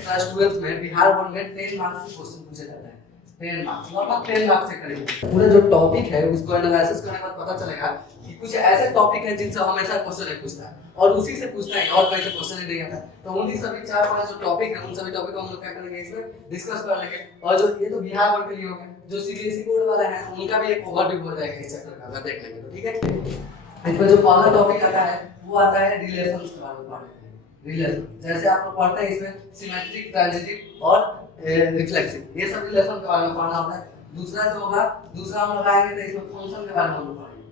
Class 12th में Bihar board में 10 marks से क्वेश्चन पूछे जाते हैं। 10 मार्क्स लगभग 10 मार्क्स से करीब। पूरा जो टॉपिक है उसको एनालिसिस करने के बाद पता चलेगा कि कुछ ऐसे टॉपिक है जिनसे हमेशा क्वेश्चन नहीं पूछता है और उसी से पूछता है और कहीं से क्वेश्चन नहीं आता। तो उन्हीं सभी 4-5 जो टॉपिक है उन सभी टॉपिक को हम लोग क्या करेंगे इसमें डिस्कस कर लेंगे। और जो ये तो बिहार बोर्ड के लिए हो गया, जो सीबीएसई बोर्ड वाला है उनका भी एक ओवरव्यू हो जाएगा इस चैप्टर का, अगर देख लेंगे तो ठीक है। इसमें जो पहला टॉपिक आता है वो आता है रिलेशंस के बारे में पढ़ने के लिए। रिलेशन जैसे आप लोग पढ़ते हैं इसमें सिमेट्रिक, ट्रांजिटिव और रिफ्लेक्सिव, ये सब रिलेशन के बारे में पढ़ना होता है। दूसरा जो होगा, दूसरा हम लोग आएंगे तो इसमें फंक्शन के बारे में हम लोग पढ़ेंगे।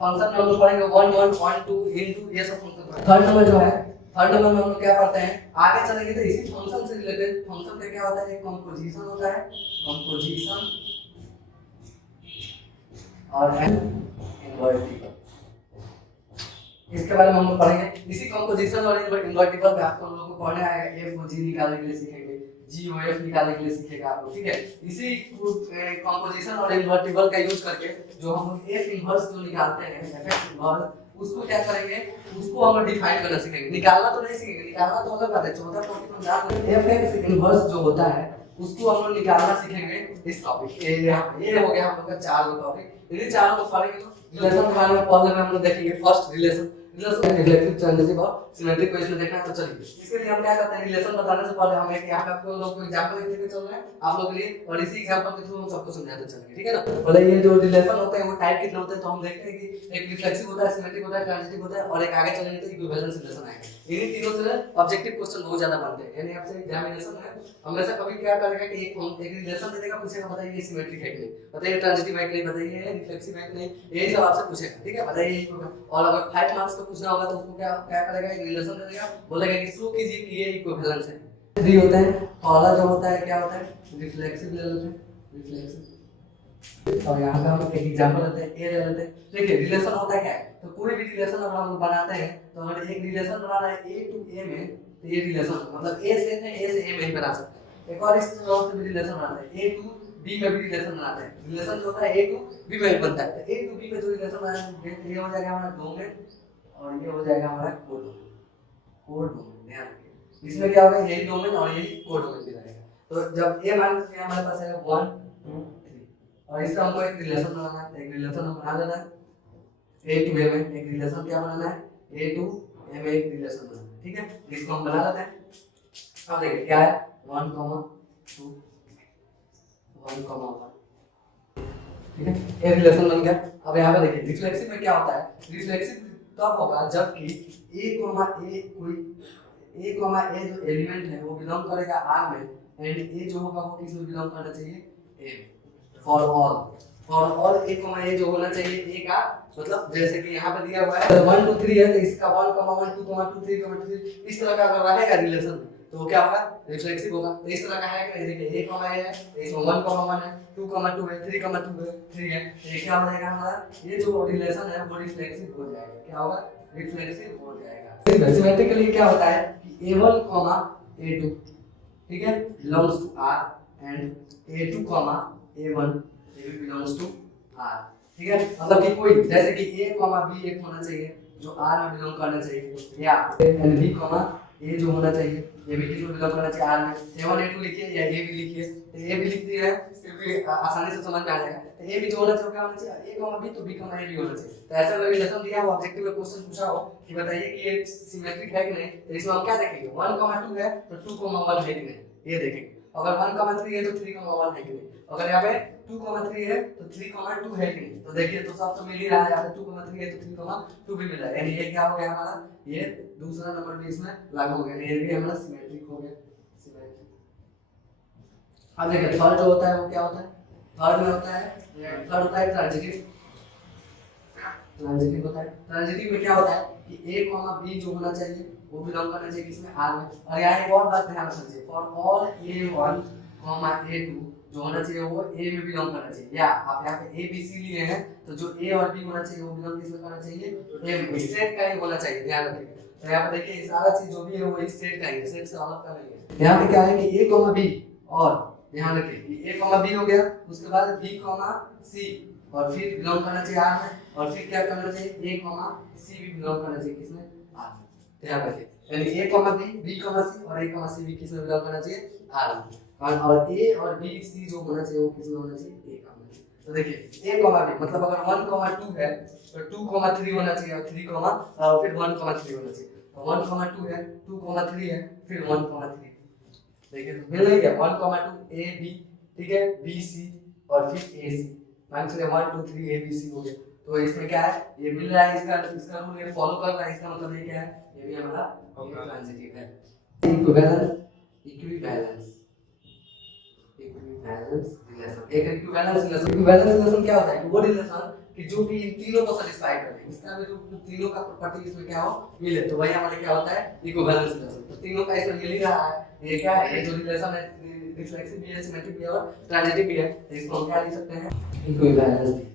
फंक्शन में हम लोग पढ़ेंगे 1 1 1 2 इनटू ये सब फंक्शन। थर्ड नंबर जो है, थर्ड नंबर में हम लोग क्या पढ़ते हैं, आगे चलेंगे तो इसी फंक्शन से रिलेटेड फंक्शन का क्या होता है, एक कंपोजिशन होता है, कंपोजिशन और इनवर्टिबल, इसके बारे में हम लोग पढ़ेंगे। इसी कंपोजिशन और इनवर्टिबल में आपको हम लोग को पढ़ने आएगा एफ ओ जी निकालने के लिए सीखेंगे, जी ओ एफ निकालने के लिए सीखेगा आप लोग, ठीक है। इसी कंपोजिशन और इनवर्टिबल का यूज करके जो हम लोग एफ इनवर्स जो निकालते हैं, एफ इनवर्स, उसको क्या करेंगे, उसको हम डिफाइन करना सीखेंगे। निकालना तो नहीं सीखेंगे, निकालना तो अलग बात है, चौथा टॉपिक हम जान लेंगे। एफ एक्स इनवर्स जो होता है उसको हम लोग निकालना सीखेंगे इस टॉपिक ये हो गया हम लोग का 4 टॉपिक। यदि चारों को पढ़ेंगे तो रिलेशन के बारे में पहले में हम लोग देखेंगे। First relation, relation relative, transitive और सिमेट्रिक को इसमें देखना है। तो चलिए इसके लिए हम क्या करते हैं, रिलेशन बताने से पहले हम एक यहाँ पे आपको लोग को एग्जांपल देके चल रहे हैं आप लोग के लिए, और इसी एग्जांपल के थ्रू हम सबको समझाते चलेंगे, ठीक है ना। बोले ये जो रिलेशन होते हैं वो टाइप कितने होते हैं, तो हम देखते हैं कि एक रिफ्लेक्सिव होता है, सिमेट्रिक होता है, ट्रांजिटिव होता है और एक आगे चलेंगे तो इक्विवेलेंस रिलेशन आएगा। इन्हीं तीनों से ऑब्जेक्टिव क्वेश्चन बहुत ज्यादा बनते हैं, यानी आपसे एग्जामिनेशन में हमेशा कभी क्या करेगा कि एक रिलेशन दे देगा, पूछेगा बताइए ये सिमेट्रिक है कि नहीं, बताइए ट्रांजिटिव है कि नहीं, बताइए रिफ्लेक्सिव है कि नहीं, यही सब आपसे पूछेगा, ठीक है। बताइए ये होगा। और अगर 5 मार्क्स का पूछना होगा तो उसको क्या करेगा, एक रिलेशन दे देगा, बोलेगा कि शो कीजिए कि ये इक्विवेलेंस है। 3 होते हैं, पहला जो होता है क्या होता है, रिफ्लेक्सिव ले लेते हैं, रिफ्लेक्सिव। और यहाँ पे हम एक एग्जांपल लेते हैं, ए ले लेते हैं। देखिए रिलेशन होता है क्या है, तो कोई भी रिलेशन अगर हम बनाते हैं तो अगर एक रिलेशन बनाना है ए टू ए में, तो ये रिलेशन मतलब ए से ए में ही बना सकते हैं। एक और इस तरह से भी रिलेशन बनाते हैं, ए टू बी में भी रिलेशन बनाते हैं। रिलेशन जो होता है ए टू बी में बनता है, तो ए टू बी में जो रिलेशन बनाते हैं ये हो जाएगा हमारा डोमेन और ये हो जाएगा हमारा कोडोमेन। ध्यान रखिए इसमें क्या होगा, यही डोमेन और यही कोडोमेन भी रहेगा। तो जब ए मान लीजिए हमारे पास है 1 2 3 और इसका हमको एक रिलेशन बनाना है, एक रिलेशन हम बना लेना है ए टू ए में, एक रिलेशन क्या बनाना है, ए टू ए में एक रिलेशन बनाना है, ठीक है। इसको हम बना लेते हैं। अब देखिए क्या है 1 2 1 1, ठीक है, ये रिलेशन बन गया। अब यहाँ पे देखिए रिफ्लेक्सिव में क्या होता है, रिफ्लेक्सिव तब होगा जबकि ए जो एलिमेंट है वो बिलोंग करेगा आर में, एंड ए जो होगा वो किस में बिलोंग करना चाहिए, ए में। फॉर ऑल ए जो होना चाहिए ए का, मतलब जैसे कि यहाँ पे दिया हुआ है 1 2 3 है तो इसका 1 1 2 2 3 इस तरह का अगर रहेगा रिलेशन तो वो क्या होगा, रिफ्लेक्सिव होगा। तो इस तरह का है कि देखिए ए कॉमा ए है, इसमें 1 1 है, 2 2 है, 3 2 है, 3 है, ये क्या हो जाएगा हमारा, ये जो रिलेशन है वो रिफ्लेक्सिव हो जाएगा। क्या होगा, रिफ्लेक्सिव हो जाएगा। सिमेट्रिकली क्या होता है कि a1 a2, ठीक है, belongs to r and a2 a1 ये भी बिलोंग्स टू r, ठीक है। मतलब कि कोई जैसे कि a b एक होना चाहिए जो r में बिलोंग करना चाहिए, या एंड b a जो होना चाहिए ये भी किसमें बिलोंग करना चाहिए, r में। a1 a2 लिखिए या a भी लिखिए, तो a भी लिख दिया है फिर भी आसानी से समझ में आ जाएगा। तो a भी जो होना चाहिए क्या होना चाहिए, a b तो b a भी होना चाहिए। तो ऐसा अगर रिलेशन दिया हो, ऑब्जेक्टिव में क्वेश्चन पूछा हो कि बताइए कि ये सिमेट्रिक है कि नहीं, तो इसमें हम क्या देखेंगे, 1 2 है तो 2 1 है कि नहीं, ये देखेंगे। अगर 1 3 है तो 3 1 है कि नहीं, अगर यहाँ पे 2 3 है तो 3 2 है कि नहीं। तो देखिए तो सब तो मिल ही रहा है, यहाँ पे 2 3 है तो 3 2 भी मिल रहा है, यानी ये क्या हो गया हमारा, ये दूसरा नंबर भी इसमें लागू हो गया, ये भी हमारा सिमेट्रिक हो गया, सिमेट्रिक। अब देखिए थर्ड जो होता है वो क्या होता है, थर्ड में होता है, थर्ड होता है ट्रांजिटिव। ट्रांजिटिव होता है, ट्रांजिटिव में क्या होता है कि a b जो होना चाहिए वो बिलोंग करना चाहिए किसमें, r में। और यहाँ एक और बात ध्यान रखना चाहिए, फॉर ऑल a1 a2 जो होना चाहिए वो a में बिलोंग करना चाहिए, या आप यहाँ पे a b c लिए हैं तो जो a और b होना चाहिए वो बिलोंग किसमें करना चाहिए, a में। सेट का ही होना चाहिए, ध्यान रखिएगा। तो यहाँ पे देखिए सारा चीज जो भी है वो इस सेट का ही है, सेट से अलग का नहीं है। यहाँ पे क्या है कि a b और ध्यान रखिए कि a b हो गया, उसके बाद b c और फिर बिलोंग करना चाहिए r में, और फिर क्या करना चाहिए a c भी बिलोंग करना चाहिए किसमें, r में। ध्यान रखिए। यानी ए कॉमा बी कॉमा सी और ए कॉमा सी भी किस में बिलोंग करना चाहिए आर में, और ए और बी सी जो होना चाहिए वो किस में होना चाहिए ए कॉमा बी। तो देखिए ए कॉमा बी मतलब अगर 1 कॉमा 2 है तो 2 कॉमा 3 होना चाहिए और 3 कॉमा फिर 1 कॉमा 3 होना चाहिए। तो 1 कॉमा 2 है 2 कॉमा 3 है फिर 1 कॉमा 3। देखिए तो मिल गया 1 कॉमा 2 ए बी, ठीक है, बी सी और फिर ए सी, मान चलिए 1 2 3 ए बी सी हो गया। तो इसमें क्या है ये मिल रहा है, इसका रूल ये फॉलो कर रहा है, इसका मतलब ये क्या है ये भी हमारा ट्रांजिटिव है। इक्विवेलेंस इक्विवेलेंस इक्विवेलेंस रिलेशन, एक इक्विवेलेंस रिलेशन क्या होता है वो रिलेशन कि जो कि इन तीनों को सैटिस्फाई कर दे, इसका भी जो तीनों का प्रॉपर्टी इसमें क्या हो मिले, तो वही हमारे क्या होता है इक्विवेलेंस रिलेशन। तो तीनों का इसमें मिल ही रहा है, ये क्या है ये जो रिलेशन है रिफ्लेक्सिव भी है, सिमेट्रिक भी है और ट्रांजिटिव भी है, तो इसको हम क्या लिख सकते हैं इक्विवेलेंस।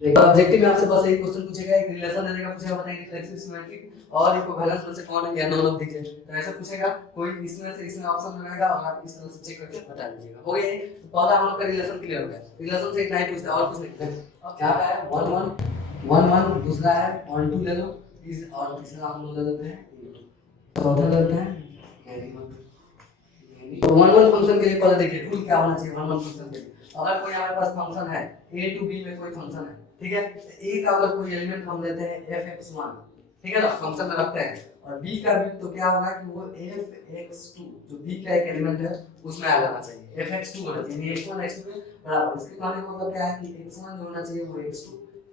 देखो ऑब्जेक्टिव में आपसे बस एक क्वेश्चन पूछेगा, एक रिलेशन दे देगा, पूछेगा बताइए रिफ्लेक्सिव सिमेट्रिक और इक्विवेलेंस में से कौन है या नॉन ऑफ दीजिए, तो ऐसा पूछेगा कोई इसमें से इसमें ऑप्शन लगाएगा और आप इस तरह से चेक करके बता दीजिएगा। हो गया, तो पहला हम लोग का रिलेशन क्लियर हो गया, रिलेशन से इतना ही पूछता है और कुछ नहीं। अब क्या है 1 1 1 1, दूसरा है 1 2 ले लो इस, और तीसरा हम लोग ले लेते हैं चौथा लेते हैं तो 1 1 फंक्शन के लिए पहले देखिए रूल क्या होना चाहिए 1 1 फंक्शन के लिए। अगर कोई हमारे पास फंक्शन है a टू b में कोई फंक्शन है, ठीक है, तो a का अगर कोई एलिमेंट हम लेते हैं fx1, ठीक है ना, फंक्शन में रखते हैं, और b का भी तो क्या होगा कि वो fx2 जो b का एक एलिमेंट है उसमें आ जाना चाहिए, fx2 होना चाहिए, यानी x1 x2 के बराबर। इसके कहने का मतलब क्या है कि x1 जो होना चाहिए वो x2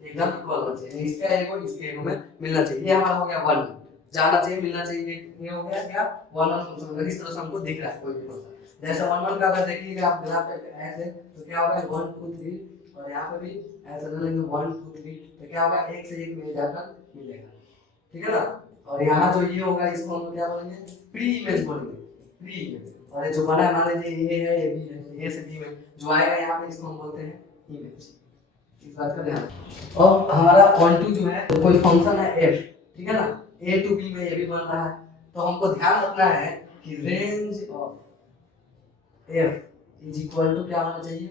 एकदम इक्वल होना चाहिए, यानी इसका एगो इसके एगो में मिलना चाहिए। ये हमारा हो गया 1 जाना चाहिए मिलना चाहिए, ये हो गया क्या 1 1 फंक्शन। इस तरह से हमको दिख रहा है कोई भी फंक्शन, जैसे 1 1 का अगर देखिएगा आप ग्राफ पे ऐसे तो क्या होगा 1 2 3 और यहाँ पे भी ऐसे लेंगे 1 2 3 तो क्या होगा एक से एक मिल जाकर मिलेगा, ठीक है ना। और यहाँ जो ये होगा इसको हम क्या बोलेंगे प्री इमेज बोलेंगे, प्री इमेज। और ये जो बना है मान लीजिए ए है ये बी है, ए से बी में जो आएगा यहाँ पे इसको हम बोलते हैं इमेज। इस बात का ध्यान। अब हमारा 1 2 जो है तो कोई फंक्शन है f, ठीक है ना, a टू b में ये भी बन रहा है, तो हमको ध्यान रखना है कि range of f is equal to क्या होना चाहिए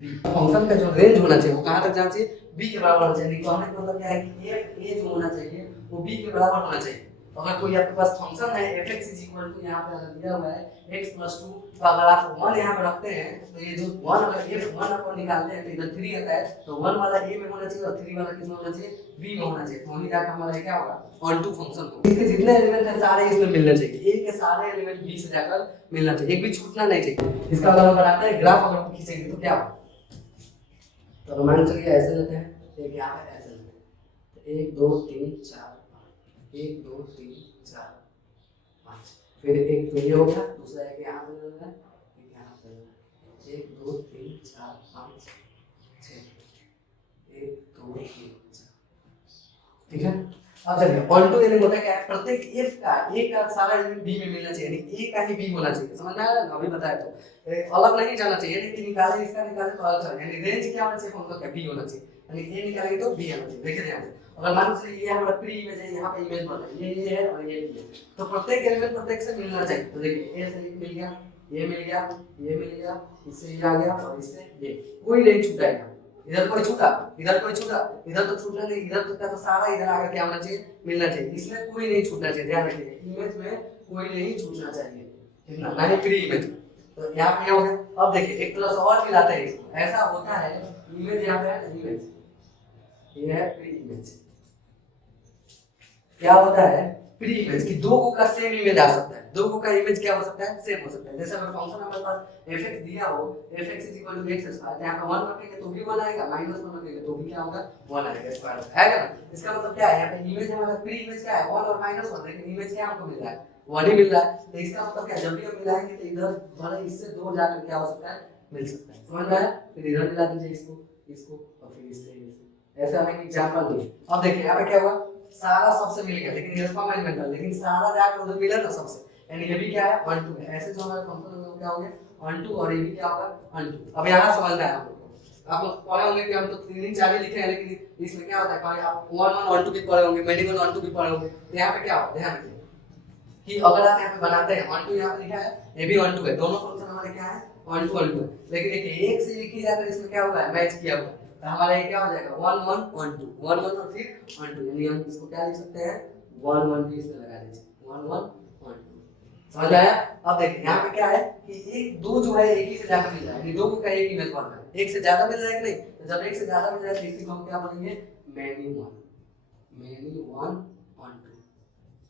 b। फंक्शन का जो रेंज होना चाहिए वो कहां तक जाना चाहिए b के बराबर होना चाहिए। कहने का मतलब क्या है कि f a जो होना चाहिए वो b के बराबर होना चाहिए। तो अगर कोई आपके पास फंक्शन है fx इज इक्वल टू यहाँ पे अगर दिया हुआ है x + 2, तो अगर आप 1 यहाँ पे रखते हैं तो ये जो 1 अगर f1 अपन निकालते हैं तो इधर 3 आता है, तो 1 वाला a में होना चाहिए और 3 वाला किस में होना चाहिए b में होना चाहिए, तो वहीं जाकर हमारा क्या होगा 1 2 फंक्शन होगा। इसके जितने एलिमेंट हैं सारे इसमें मिलने चाहिए, a के सारे एलिमेंट b से जाकर मिलना चाहिए, एक भी छूटना नहीं चाहिए। इसका अगर हम बनाते हैं ग्राफ अगर खींचेंगे तो क्या होगा, तो मान चलिए ऐसे लेते हैं, एक यहाँ पे ऐसे लेते हैं 1 2 3 4 1 2 3 4 5, फिर एक तो ये हो गया, दूसरा एक यहाँ पे लेना है, एक यहाँ पे लेना है 1 2 3 4 5 6 1 2 3 4, ठीक है। अब चलिए 1 2 यानी होता है क्या, प्रत्येक f का a का सारा एलिमेंट b में मिलना चाहिए, यानी a का ही b होना चाहिए, समझ में आया ना, अभी बताया तो अलग नहीं जाना चाहिए, यानी निकाले इसका निकाले तो अलग चलेगा, यानी रेंज क्या होना चाहिए फंक्शन का b होना चाहिए, यानी a निकालेंगे तो b आना चाहिए। देखिए ध्यान से, अगर मान लीजिए ये हमारा प्री इमेज है, यहाँ पे इमेज बन रहा है, ये है और ये है, तो प्रत्येक एलिमेंट प्रत्येक से मिलना चाहिए। तो देखिए a से मिल गया, ये मिल गया, ये मिल गया, इससे ये आ गया और इससे ये, कोई नहीं छूटेगा, इधर कोई छूटा इधर कोई छूटा इधर तो छूटा नहीं, इधर तो सारा इधर आकर क्या होना चाहिए मिलना चाहिए, इसमें कोई नहीं छूटना चाहिए। ध्यान रखिए इमेज में कोई नहीं छूटना चाहिए, ठीक ना, नहीं प्री इमेज। तो यहाँ पे हो गया। अब देखिए एक तरह से और मिलाते हैं इसको, ऐसा होता है इमेज यहाँ पे है इमेज, ये है प्री इमेज, क्या होता है प्री इमेज कि दो को का सेम इमेज आ सकता है, दो को का इमेज क्या हो सकता है सेम हो सकता है। जैसे अगर फंक्शन हमारे पास fx दिया हो fx = x स्क्वायर, तो यहाँ पे 1 रखेंगे तो भी 1 आएगा, -1 रखेंगे तो भी क्या होगा 1 आएगा स्क्वायर है ना। इसका मतलब क्या है यहाँ पे इमेज हमारा प्री इमेज क्या है 1 और -1, लेकिन इमेज क्या हमको मिल रहा है 1 ही मिल रहा है। तो इसका मतलब क्या जब भी हम मिलाएंगे तो इधर भले इससे 2 जाकर क्या हो सकता है मिल सकता है, समझ में आया। फिर इधर मिला दीजिए इसको इसको और फिर इससे ऐसे हमें एग्जांपल दिए। अब देखिए यहाँ पे क्या हुआ सारा सबसे मिल गया, लेकिन इधर कम एलिमेंट है, लेकिन सारा जाकर उधर मिला ना सबसे, यानी ये भी क्या है 1 2 है। ऐसे जो हमारे फंक्शन में क्या होंगे 1 2 और ये भी क्या होगा 1 2। अब यहाँ समझना है आप लोग पढ़े होंगे कि हम तो 3 4 ही लिखे हैं, लेकिन इसमें क्या होता है कहीं आप 1 1 1 2 भी पढ़े होंगे, मेडिकल 1 2 भी पढ़े होंगे। तो यहाँ पे क्या होता है ध्यान रखिए कि अगर आप यहाँ पे बनाते हैं 1 2 यहाँ पे लिखा है, ये भी 1 2 है, दोनों फंक्शन हमारे क्या है 1 2 1 2, लेकिन देखिए एक से एक ही जाकर इसमें क्या होगा मैच किया हुआ, तो हमारा ये क्या हो जाएगा 1 1 1 2 1 1 और फिर 1 2, यानी हम इसको क्या लिख सकते हैं 1 1 भी इसमें लगा दीजिए, 1 1 1 2। समझ आया? अब देखिए यहाँ पे क्या है कि एक दो जो है एक ही से ज्यादा मिल रहा है, यानी दो का एक ही इमेज बन रहा है। एक से ज्यादा मिल रहा है कि नहीं? तो जब एक से ज्यादा मिल रहा है तो इसी को हम क्या बोलेंगे? Many one, many one onto.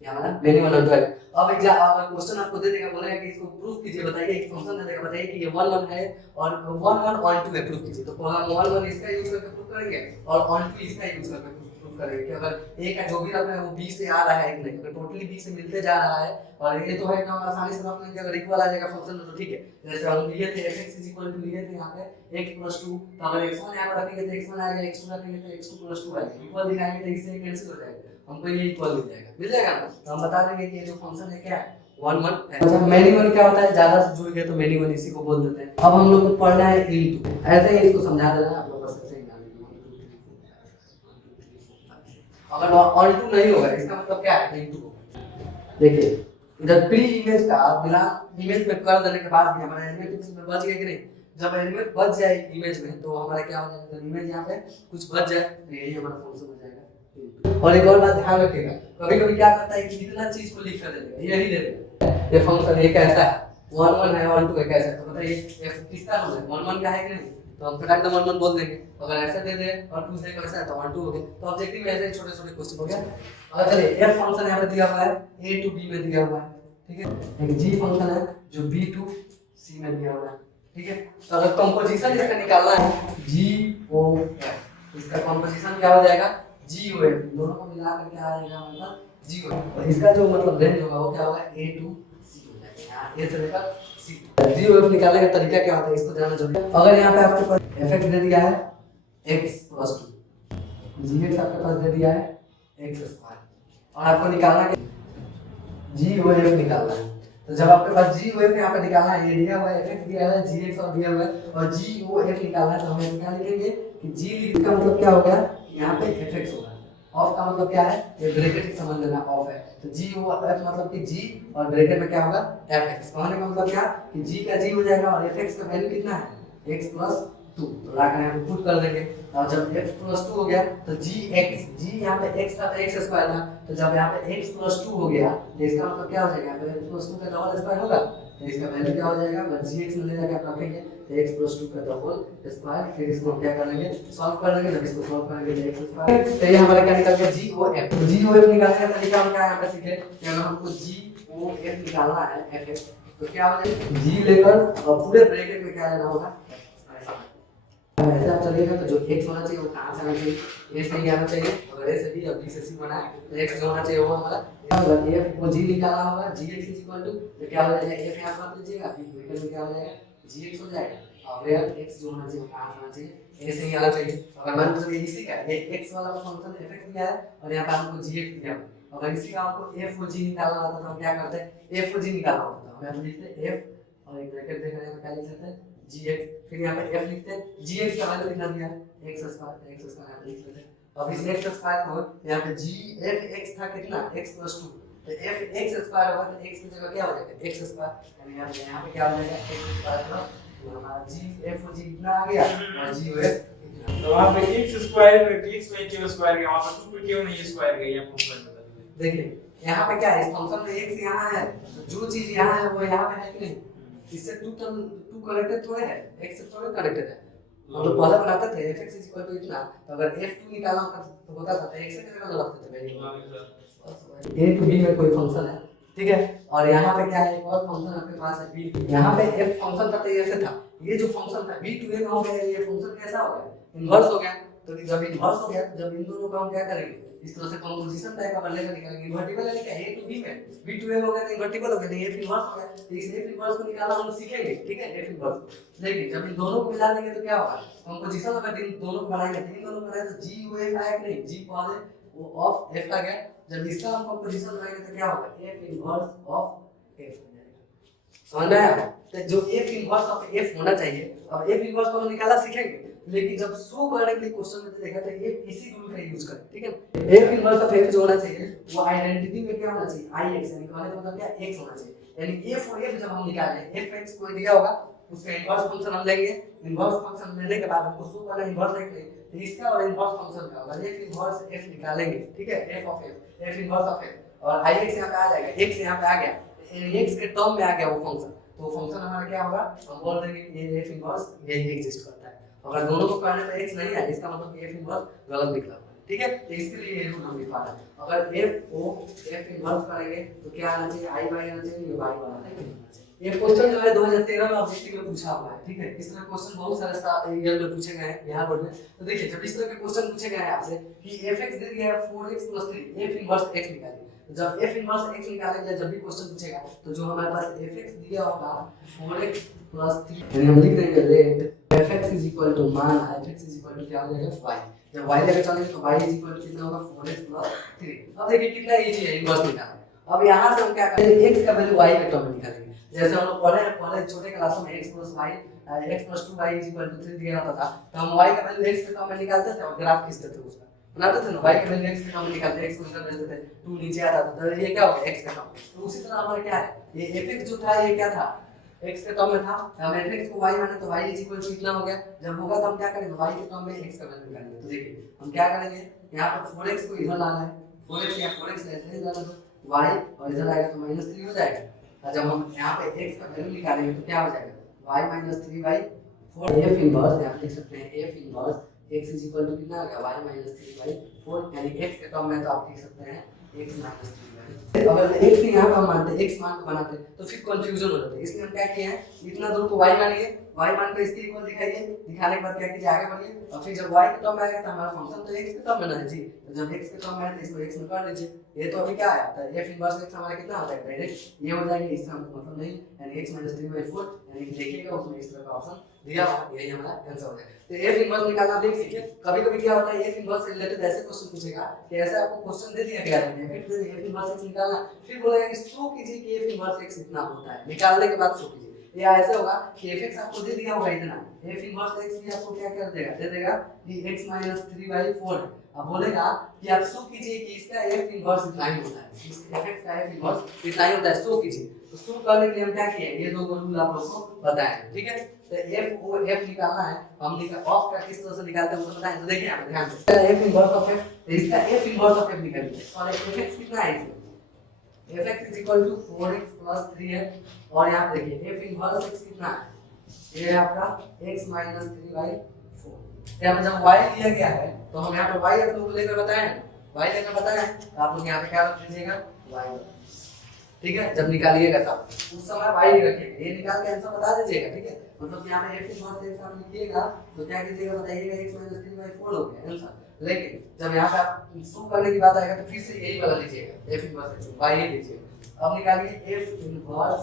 ये हमारा मैनी वन ऑन टू है। अब अगर क्वेश्चन आपको दे देगा, बोलेगा कि इसको प्रूफ कीजिए, बताइए एक फंक्शन दे देगा, बताइए कि ये 1 1 है और 1 1 ऑन टू है, प्रूफ कीजिए। तो हम 1 1 इसका यूज करके प्रूफ करेंगे और ऑन टू इसका यूज करके प्रूफ करेंगे कि अगर ए का जो भी रकम है वो b से आ रहा है कि नहीं। अगर टोटली b से मिलते जा रहा है और ये तो है ना, आसानी से रख लेंगे, अगर इक्वल आ जाएगा फंक्शन में तो ठीक है। जैसे हम लिए थे fx लिए थे यहाँ पे x + 2, तो अगर x1 यहाँ पर रखेंगे तो x1 आएगा, x2 रखेंगे तो x2 + 2 आएगा। इक्वल दिखाएंगे तो इससे कैंसिल हो जाएगा, हमको ये इक्वल मिल जाएगा ना। तो हम बता देंगे कि ये जो फंक्शन है क्या है, 1 1 है। अच्छा, मैनी वन क्या होता है? ज्यादा से जुड़ गया तो मैनी वन इसी को बोल देते हैं। अब हम लोग को पढ़ना है इनटू, ऐसे ही इसको समझा देना आप लोग बस ऐसे ही नाम लिखो 1 2 3 4 5। अगर ऑन टू नहीं होगा इसका मतलब क्या है? इनटू होगा। देखिए इधर प्री इमेज का बिना इमेज में कर देने के बाद भी हमारा एलिमेंट इसमें बच गया कि नहीं? जब एलिमेंट बच जाए इमेज में तो हमारा क्या हो जाएगा? जब इमेज यहाँ पे कुछ बच जाए तो यही हमारा फंक्शन हो जाएगा। और एक और बात ध्यान रखिएगा, कभी-कभी क्या करता है कि इतना चीज को लिख कर देगा, यही दे देगा ये फंक्शन ये कैसा है, 1 1 है 1 2 है कैसा है, तो बताइए f किसका रूल है? 1 1 का है कि नहीं? तो हम फटाक से 1 1 बोल देंगे। अगर ऐसा दे दे और पूछ दे कैसा है तो 1 2 हो गया। तो ऑब्जेक्टिव में ऐसे छोटे-छोटे क्वेश्चन हो गया। और चलिए f फंक्शन यहां पे दिया हुआ है, a टू b में दिया हुआ है, ठीक है। एक g फंक्शन है जो b टू c में दिया हुआ है, ठीक है। तो अगर कंपोजीशन इसका निकालना है g o f, इसका कंपोजीशन क्या हो जाएगा? g o f, दोनों को मिला कर क्या आ जाएगा मतलब g o f। और इसका जो मतलब रेंज होगा वो क्या होगा? a टू c हो जाएगा। यहां a से लेकर c। g o f निकालने का तरीका क्या होता है इसको जानना जरूरी है। अगर यहां पे आपके पास f दे दिया है x + 2, g आपके पास दे दिया है x² और आपको निकालना है g o f निकालना है। तो जब आपके पास g o f यहाँ पे निकालना है, ये दिया हुआ है f दिया है g और दिया हुआ है और g o f निकालना है, तो हम क्या लिखेंगे कि g लिख का मतलब क्या हो गया? यहाँ पे fx होगा। ऑफ का मतलब क्या है? ये ब्रैकेट ही समझ लेना, ऑफ है तो g o f मतलब कि g और ब्रैकेट में क्या होगा? fx। कहने का मतलब क्या कि g का g हो जाएगा और fx का वैल्यू कितना है? x + 2। तो लाकर यहाँ पे पुट कर देंगे और जब f + 2 हो गया तो gx, g यहाँ पे x था तो x² था, तो जब यहाँ पे x + 2 हो गया तो इसका मतलब क्या हो जाएगा? यहाँ पे x + 2 का डबल स्क्वायर होगा तो इसका वैल्यू क्या हो जाएगा? gx में ले जाके आप रखेंगे तो x + 2 का डबल स्क्वायर। फिर इसको क्या करेंगे? सॉल्व कर लेंगे। जब इसको सॉल्व करेंगे तो x² तो ये हमारा क्या निकल गया? g-o-f। तो g-o-f निकालने का तरीका हम क्या यहाँ पे सीखे कि अगर हमको g-o-f निकालना है f तो क्या हो जाएगा? g लेकर और पूरे ब्रैकेट में क्या लेना होगा? ऐसे आप चलिएगा तो जो x होना चाहिए वो कहां से आना चाहिए? a से ही आना चाहिए। अगर a से b और b से c बना है तो x जो होना चाहिए वो हमारा अगर f को g निकालना होगा gx तो क्या हो जाएगा? f यहां पर रख लीजिएगा, फिर ब्रैकेट में क्या हो जाएगा? gx हो जाएगा और फिर x जो होना चाहिए वो कहां से आना चाहिए? a से ही आना चाहिए। अगर मान लीजिए इसी का ये x वाला फंक्शन fx दिया है और यहां पे हमको gx दिया है, अगर इसी का हमको f को g निकालना होता तो हम क्या करते हैं? f को g निकालना होता तो हम यहां पे लिखते हैं f और एक ब्रैकेट देकर यहां पे क्या लिख देते हैं? gx। फिर यहाँ पे f लिखते हैं, gx का वैल्यू कितना दिया है? x² यहाँ पे लिख लेते हैं। अब इस x² को यहाँ पे g f(x) था कितना? x + 2, तो f(x² होगा तो x की जगह क्या हो जाएगा? x², यानी यहाँ पे क्या हो जाएगा? x² तो हमारा g f g कितना आ गया और g o f तो वहां पे x² में x में क्यों स्क्वायर गया? वहां पे 2 पे क्यों नहीं स्क्वायर गया? ये फंक्शन बता दीजिए। देखिए यहाँ पे क्या है? इस फंक्शन में x यहाँ है, जो चीज यहाँ है वो यहाँ पे है कि नहीं? इससे 2 कनेक्टेड थोड़े है, x से थोड़े कनेक्टेड है। हम लोग पहले बनाते थे fx इतना, तो अगर f2 निकालना होता था तो x की जगह रखते the variable. a to b में कोई फंक्शन है, ठीक है, और यहाँ पे क्या है? एक और फंक्शन आपके पास है b। यहाँ पे f फंक्शन था तो ये ऐसे था, ये जो फंक्शन था b टू a में हो गया, ये फंक्शन कैसा हो गया? इन्वर्स हो गया। तो जब इन्वर्स हो गया जब इन दोनों का हम क्या करेंगे? इस तरह से कंपोजिशन टाइप का बनने का निकालेंगे। इन्वर्टिबल है क्या? a टू b में b टू a हो गया तो इन्वर्टिबल हो गया, नहीं f इन्वर्स हो गया तो इस f इन्वर्स को निकालना हम सीखेंगे, ठीक है, f इन्वर्स। लेकिन जब इन दोनों को मिला देंगे तो क्या होगा? कंपोजिशन अगर इन दोनों को बनाएंगे तो इन दोनों को बनाए तो g o f आया कि नहीं? g पहले वो ऑफ f का गया, जब इसका हम कंपोजिशन बनाएंगे तो क्या होगा? f इन्वर्स ऑफ f हो जाएगा। समझ में आया? तो जो f इन्वर्स ऑफ f होना चाहिए, अब f इन्वर्स को हम निकालना सीखेंगे, लेकिन जब शो करने के लिए क्वेश्चन में देखा तो ये इसी रूल का यूज करें, ठीक है। f इनवर्स ऑफ f जो होना चाहिए वो आइडेंटिटी में क्या होना चाहिए? ix, यानी कहने का मतलब क्या? x होना चाहिए। यानी f और f जब हम निकालें fx कोई दिया होगा उसका इनवर्स फंक्शन हम लेंगे, इनवर्स फंक्शन लेने के बाद हमको शो करना इनवर्स है कि नहीं, तो इसका और इनवर्स फंक्शन का होगा f इनवर्स f निकालेंगे, ठीक है, f इनवर्स ऑफ f और ix यहाँ पे आ जाएगा, x यहाँ पे आ गया, x के टर्म में आ गया वो फंक्शन, तो फंक्शन हमारा क्या होगा, हम बोल देंगे ये f इनवर्स यही एग्जिस्ट करता है। अगर दोनों को करने पे x नहीं है इसका मतलब f इनवर्स गलत निकला, ठीक है, तो इसके लिए ये रूल हम लिखवा रहे हैं। अगर f को f इनवर्स करेंगे तो क्या आना चाहिए, i बाई आना चाहिए, ये y वाला नहीं आना चाहिए। ये क्वेश्चन जो है 2013 में ऑब्जेक्टिव में पूछा हुआ है, ठीक है, इस तरह क्वेश्चन बहुत सारे ईयर में पूछे गए हैं बिहार बोर्ड में। तो देखिए जब इस तरह के क्वेश्चन पूछे गए हैं आपसे कि fx दे दिया है 4x + 3, f इनवर्स x निकालिए, तो जब f इनवर्स x निकालेंगे जब भी क्वेश्चन पूछेगा तो जो हमारे पास fx दिया होगा 4x + 3, यानी हम लिख देंगे लेट fx = मान fx = क्या हो जाएगा y, जब y लेकर चलेंगे तो y कितना होगा 4x + 3। अब देखिए कितना इजी है इनवर्स निकालना। अब यहां से हम क्या करेंगे, x का वैल्यू y के टर्म में निकालेंगे, जैसे हम लोग पहले छोटे क्लासों में x + 2y = 3 दिया होता था, तो हम y का वैल्यू x के टर्म में निकालते थे और ग्राफ खींचते थे, उसका बनाते थे ना, y का वैल्यू x के टर्म में निकालते, x को इधर भेज देते, 2 नीचे आता था, तो ये क्या हो गया x का टर्म। तो उसी तरह हमारा क्या है, ये fx जो था ये क्या था, x के टर्म में था, हम fx को y माने तो y = कितना हो गया, जब होगा तो हम क्या करेंगे, y के टर्म में x का वैल्यू निकालेंगे। तो देखिए हम क्या करेंगे, यहां पर 4x को इधर लाना है, 4x या 4x लेते हैं जाना तो y और इधर आएगा तो -3 हो जाएगा, और जब हम यहाँ पे x का वैल्यू निकालेंगे तो क्या हो जाएगा, y - 3/4, f इनवर्स यहाँ लिख सकते हैं, f इनवर्स x = कितना आ गया, y - 3/4, यानी x के टर्म में तो आप लिख सकते हैं x - 3/4। अगर x यहाँ पर मानते x मान को बनाते तो फिर कंफ्यूजन हो जाता है, इसलिए हम क्या किए हैं, इतना दूर को y मानिए, y मान को इसके इक्वल दिखाइए, दिखाने के बाद क्या कीजिए आगे बढ़िए, और फिर जब y के टर्म में आएगा तो हमारा फंक्शन तो x के टर्म में ना है जी, तो जब x के टर्म में है तो इसको x में कर लीजिए। ये तो अभी क्या आया था, f इनवर्स x हमारा कितना हो जाएगा, डायरेक्ट ये हो जाएगा, इससे हमको मतलब नहीं, यानी x - 3/4, यानी कि देखिएगा उसमें इस तरह का ऑप्शन दिया हुआ है, यही हमारा आंसर हो जाएगा। तो f इनवर्स निकालना देख सीखिए, कभी-कभी क्या होता है f इनवर्स से रिलेटेड ऐसे क्वेश्चन पूछेगा कि ऐसे आपको क्वेश्चन दे दिया गया है, फिर f इनवर्स x निकालना, फिर बोलेगा कि शो कीजिए कि f इनवर्स x कितना होता है, निकालने के बाद शो कीजिए। या ऐसा होगा कि fx आपको दे दिया होगा इतना, f इनवर्स x भी आपको क्या कर देगा, दे देगा कि x - 3/4 है, अब बोलेगा कि आप शो कीजिए कि इसका f इनवर्स इतना ही होता है, इस fx का f इनवर्स इतना ही होता है, शो कीजिए। तो शो करने के लिए हम क्या किए, ये दो रूल आप लोगों को बताए, ठीक है। तो f को f निकालना है, हम ऑफ का किस तरह से निकालते हैं वो बताएं। तो देखिए यहां पे ध्यान से f इनवर्स ऑफ f, तो इसका f इनवर्स ऑफ f निकालिए, और fx कितना है इसमें, fx = 4x + 3 है, और यहाँ पे देखिए f इनवर्स x कितना है, ये है आपका x - 3/4। यहाँ पे जब y लिया गया है तो हम यहाँ पे y आप लोगों को लेकर बताएं, y लेकर बताएं, तो आप लोग यहाँ पे क्या रख लीजिएगा, y, ठीक है, जब निकालिएगा तब उस समय y रखिएगा, ये निकाल के आंसर बता दीजिएगा, ठीक है। मतलब यहाँ पे f इनवर्स x आप लिखिएगा तो क्या कीजिएगा बताइएगा, x - 3/4 हो गया आंसर। लेकिन जब यहाँ पे आप शो करने की बात आएगा तो फिर से यही वाला लीजिएगा, f इनवर्स x y ही लीजिएगा। अब निकालिए f इनवर्स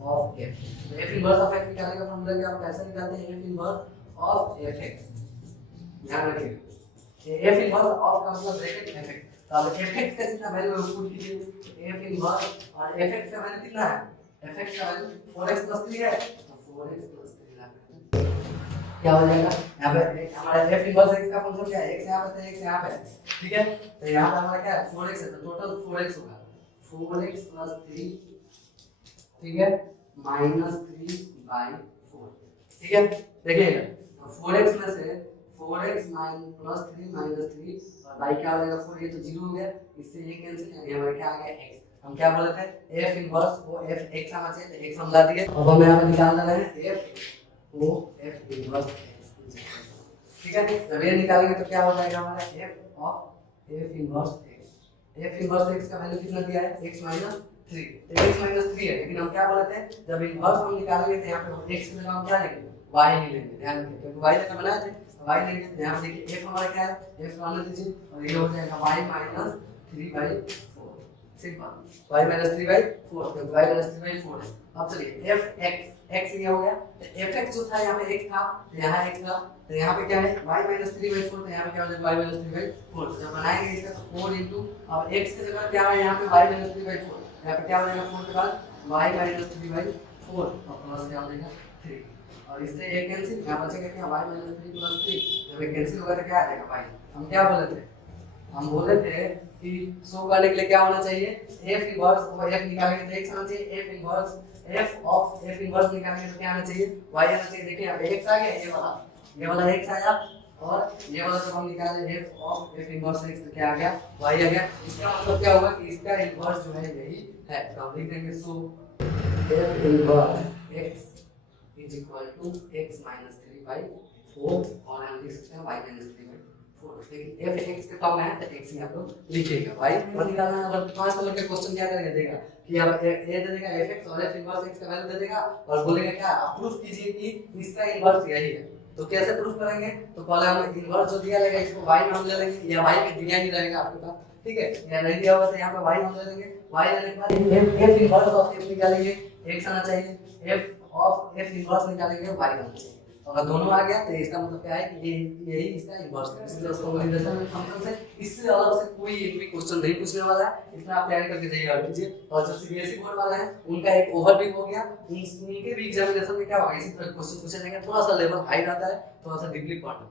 ऑफ f, तो f इनवर्स ऑफ f निकालने का फॉर्मूला क्या होगा, ऐसा निकालते हैं f इनवर्स ऑफ fx, ध्यान रखिएगा ये f इनवर्स ऑफ का मतलब ब्रैकेट fx, तो अब fx का कितना वैल्यू है पुट कीजिए, f इनवर्स और fx का वैल्यू कितना है, fx का वैल्यू 4x + 3 है, तो 4x + 3 लाना क्या हो जाएगा, यहाँ पे हमारा f इनवर्स x का फंक्शन क्या है, x यहाँ पे है, x यहाँ पे है, ठीक है। तो यहाँ पे हमारा क्या है 4x है, तो टोटल 4x होगा, 4x + 3, ठीक है, -3/4, ठीक है। देखिएगा तो 4x में से 4x + 3 -3 और y क्या हो जाएगा 4, ये तो 0 हो गया, इससे ये कैंसिल, यानी हमारा क्या आ गया x। हम क्या बोले थे, f इनवर्स वो f x आना चाहिए, तो x हम ला दिए। अब हम यहाँ पे निकाल रहे हैं f को f इनवर्स x, ठीक है। जब ये निकालेंगे तो क्या हो जाएगा हमारा f of f inverse x, f inverse x का वैल्यू कितना दिया है, x - 3, तो x - 3 है, लेकिन हम क्या बोले थे जब इनवर्स हम निकालेंगे तो यहाँ पे x की जगह हम क्या लेंगे, y ही लेंगे, ध्यान रखिए, क्योंकि y लेकर बनाए थे y लेंगे। ध्यान देखिए f हमारा क्या है, f मान लीजिए, और ये हो जाएगा y - 3/4, सिंपल y - 3/4, तो y - 3/4 है। अब चलिए x ये हो गया, तो fx जो था यहाँ पे x था, तो यहाँ x था, तो यहाँ पे क्या है y - 3/4, तो यहाँ पे क्या हो जाएगा y - 3/4, तो जब बनाएंगे इसका तो 4 into, अब x की जगह क्या है यहाँ पे y - 3/4, यहाँ पे क्या हो जाएगा 4 के बाद y - 3/4 और प्लस क्या हो जाएगा 3, और इससे ये कैंसिल, यहाँ बचेगा क्या y - 3 + 3, जब ये कैंसिल होगा तो क्या आ जाएगा y। हम क्या बोले थे, हम बोले थे कि शो करने के लिए क्या होना चाहिए, f इनवर्स और f निकालेंगे तो x आना चाहिए, f inverse f of f inverse निकालेंगे तो क्या आना चाहिए, y आना चाहिए। देखिए यहाँ पे x आ गया, ये वाला x आया, और ये वाला जब हम निकाले f of f inverse x तो क्या आ गया y आ गया। इसका मतलब क्या हुआ कि इसका इनवर्स जो है यही है, तो हम लिख देंगे so f inverse x is equal to x minus 3/4 और हम लिख सकते हैं y माइनस 3/4। लेकिन f x के टर्म है तो x यहाँ पर लिखिएगा y और निकालना है। अगर 5 नंबर का क्वेश्चन क्या करेगा देगा कि अब ए दे देगा fx और f इनवर्स x का वैल्यू दे देगा और बोलेगा क्या आप प्रूफ कीजिए कि इसका इनवर्स यही है। तो कैसे प्रूफ करेंगे, तो पहले हम इनवर्स जो दिया रहेगा इसको y में हम ले लेंगे, या y में दिया नहीं रहेगा आपके पास, ठीक है, या नहीं दिया हुआ तो यहाँ पे y हम ले लेंगे। y लेने के बाद f इनवर्स ऑफ f निकालेंगे, x आना चाहिए, f ऑफ f इनवर्स निकालेंगे, y आना चाहिए। तो अगर दोनों आ गया तो इसका मतलब क्या है कि यही इसका इनवर्स है। इसलिए उसको रिलेशन में फंक्शन से इससे अलग से कोई एक भी क्वेश्चन नहीं पूछने वाला है, इतना आप तैयारी करके जाइए और कीजिए। और जो सीबीएसई बोर्ड वाला है उनका एक ओवरव्यू हो गया, उनके भी एग्जामिनेशन में क्या होगा इसी तरह क्वेश्चन पूछे जाएंगे, थोड़ा सा लेवल हाई रहता है, थोड़ा सा डीपली पढ़ना।